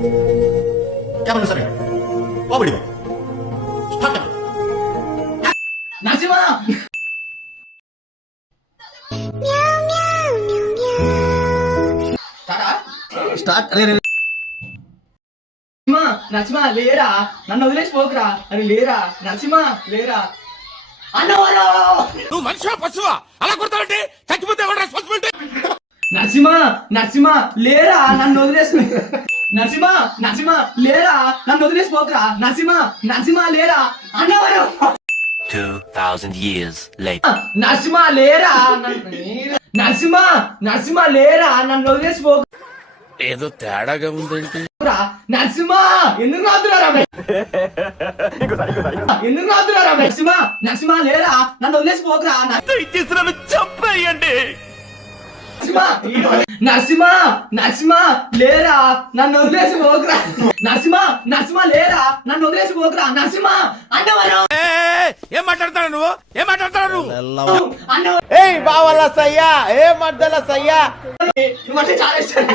क्या बोल सर वो बड़ी स्टार्ट నరసింహ स्टार्ट నరసింహ లేరా నన్ను వదిలేసి పోకురా అరే లేరా నరసింహ లేరా అన్నవరా నువ్వు మనిషివా పశువా అలా కొడతావంటే చచ్చిపోతే ఎవరు రెస్పాన్సిబిలిటీ నరసింహ లేరా నన్ను వదిలేసి నరసింహ లేరా నన్ను వదిలేసి పోకురా నరసింహ లేరా అన్నవరా 2,000 years later. నరసింహ లేరా నరసింహ లేరా నన్ను వదిలేసి పోకురా ఏదో తేడాగా ఉందేంటి నరసింహ ఎందుకు నవ్వుతున్నారా నరసింహ లేరా నన్ను వదిలేసి పోకురా ఇచ్చేసిన చంపేయండి నరసింహ లేరా నన్ను వదిలేసి పోకురా నరసింహ లేరా నన్ను వదిలేసి పోకురా నరసింహ అన్నవరం ఏం మాట్లాడతాడు నువ్వు అన్నవరం బావల సయ్యా ఏ మద్దల సయ్యా నువ్వంటే చాలా ఇష్టం